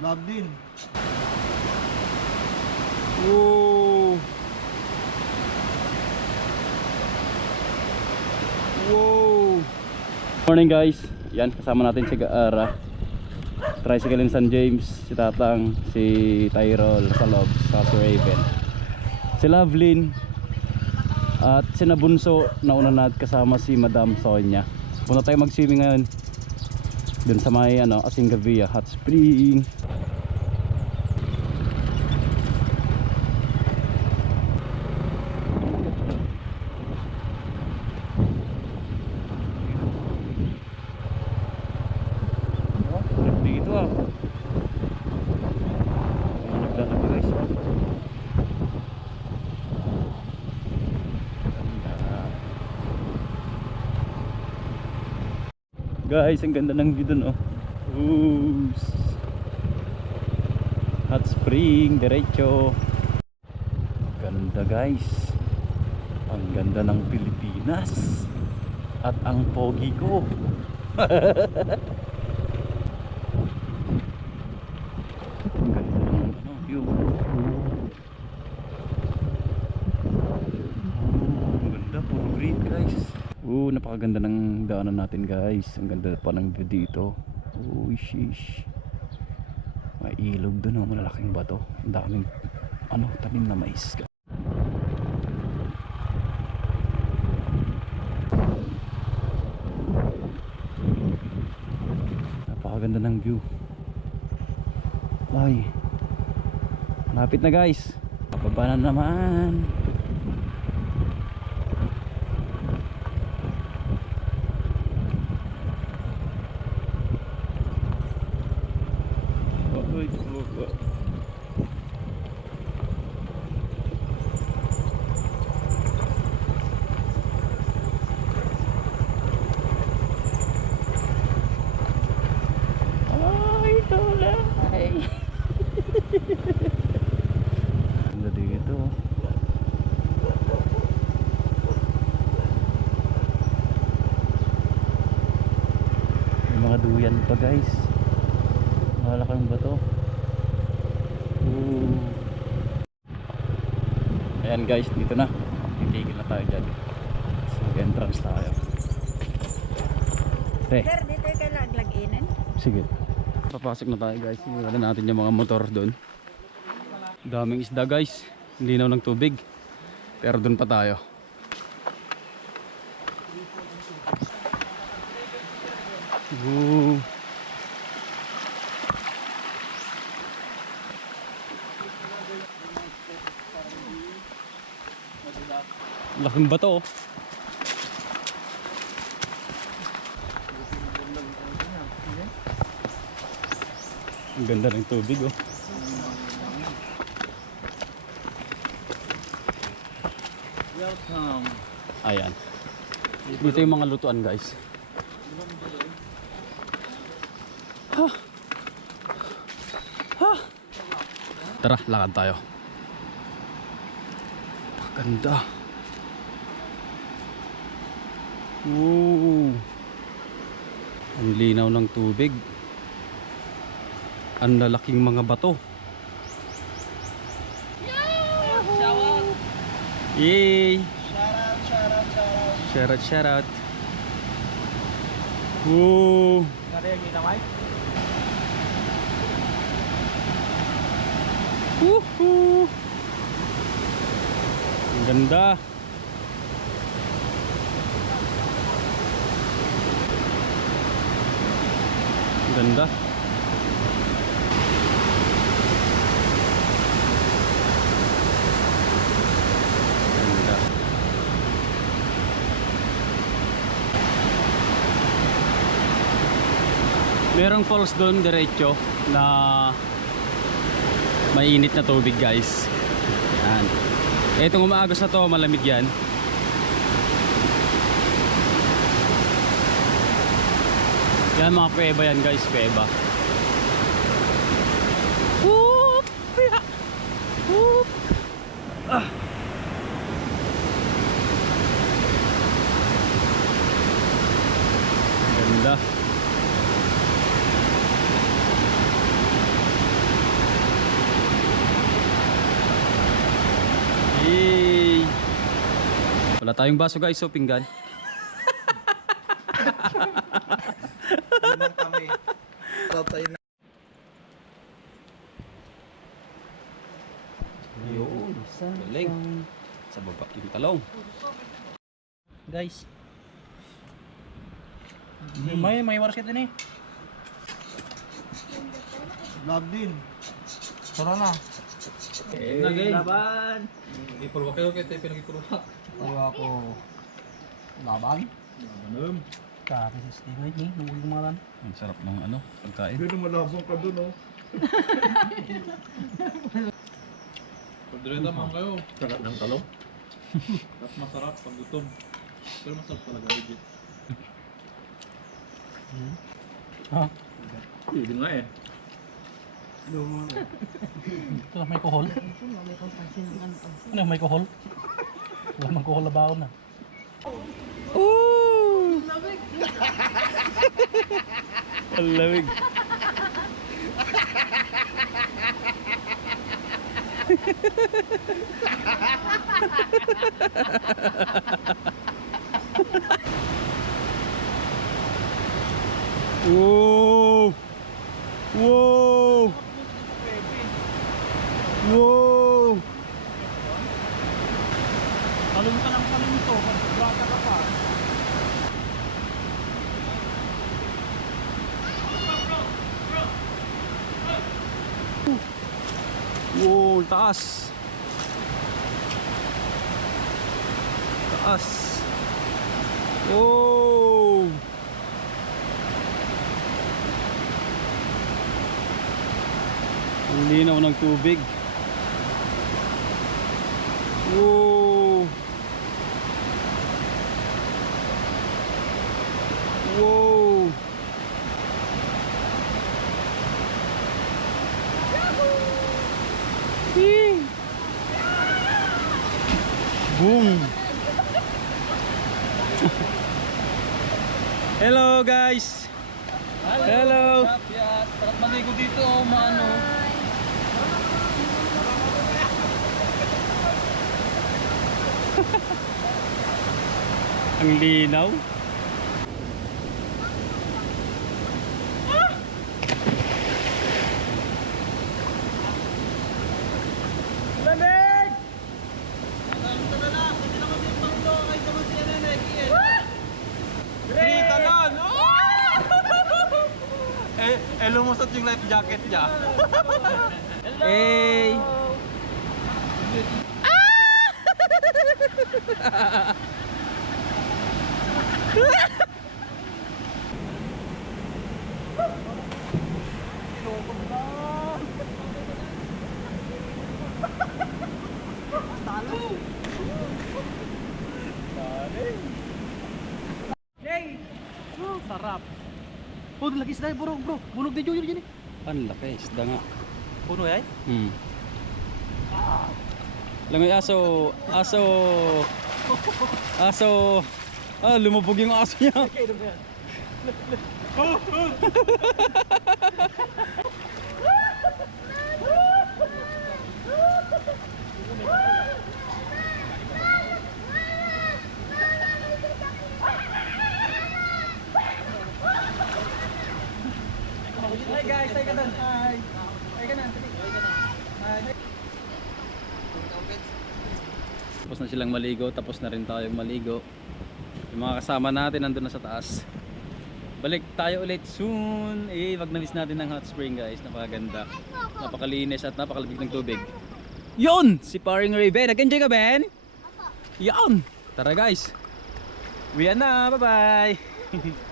Vlog din. Wow! Wow! Morning guys. Yan, kasama natin si Gaara. Tricycle in San James, si Tatang, si Tyrol sa loob, sa Raven. Si Lovelyn at si Nabunso nauna natin kasama si Madam Sonia. Punta tayo mag-swimming ngayon. Dun sa may ano, Asingavia Hot Spring. Oh, trip dito ah. May naglalaba guys. oh. Ganda. Guys, ang ganda ng view dun oh. Ooh. Hot spring, diretso. Ganda guys. Ang ganda ng Pilipinas. At ang pogi ko. Ang ganda ng ano, view. Oh, ang ganda, puro green guys. Oo, napakaganda ng daanan natin guys. Ang ganda pa ng view dito. Oh, shish. May ilog doon oh, malalaking bato. Ang daming ano, tanim na mais. Napakaganda ng view. Ay. Malapit na guys. Pababa na naman. Ay, baba. Ay, tulay. Ganda dito. May mga duyan pa guys. Malakang bato. Ooh. Ayan guys, dito na. Titigil na tayo dyan. So, mag-entrance tayo. Eh, Sir, dito kayo laglaginin. sige. Papasok na tayo guys. Wala natin yung mga motor doon. Daming isda guys. Linaw ng tubig. Pero doon pa tayo. Ooh. Laking bato oh. Ang ganda ng tubig oh. Welcome. Ayan. Dito yung mga lutuan guys. Ha. Ha. Tara, lakad tayo. Paganda. Ooh. Ang linaw ng tubig. Ang lalaking mga bato. Yay! Shout out, shout out, shout out. Shout out, shout out. Woo! Nari yung ginamay? Woohoo! Ang ganda. Ganda. Merong falls doon diretso na mainit na tubig guys. Yan. Itong umaagos na to malamig yan Yan mga kuweba yan guys, kuweba. Whoop! Whoop! Ah! Ganda. Yay! Wala tayong baso guys, so pinggan. Yun, galing. Sa baba yung talong. Guys. May may waras kita ni. Vlog din. Tara na. Nagay. Laban. Ipurwa kayo pinag-ipurwa. Tayo ako. Laban. Laban. Kaki sa Steve ni, nunggu malan. Ang sarap ng ano, pagkain. Pero malabong ka dun oh. Pagdreta man kayo. Sarap ng talong. Mas masarap pag gutom. Pero masarap talaga legit. Ha? Hindi nga eh. Ito may kohol. Ano may kohol? Wala mang kohol na baon na. Ooh! Ang lamig. Whoa! Whoa! Whoa! Talong ka ng talong ito. Bata ka pa. Wow, taas. Taas. Wow. Ang linaw ng tubig. Wow. Wow. Yee. Boom. Hello guys. Hello. Sarap maligo dito, oh, mano. Ang linaw. Eh, eh, lumusot yung life jacket niya. Hey. Sarap. Oh, lagi sila bro, bro. Bunog di Junior gini. Ang laki, isda nga. Puno ay. Hmm. Mo yung aso, aso, aso, ah, lumubog yung aso niya. Hi guys, hi ka doon. Hi. Hi ka na. Tapos na silang maligo, tapos na rin tayong maligo. Yung mga kasama natin nandun na sa taas. Balik tayo ulit soon. Eh, wag na-miss natin ng hot spring guys. Napakaganda. Napakalinis at napakalabig ng tubig. Yon! Si Paring Raven. Nag-enjoy ka, Ben? Yon! Tara guys. Uwi na. Bye-bye.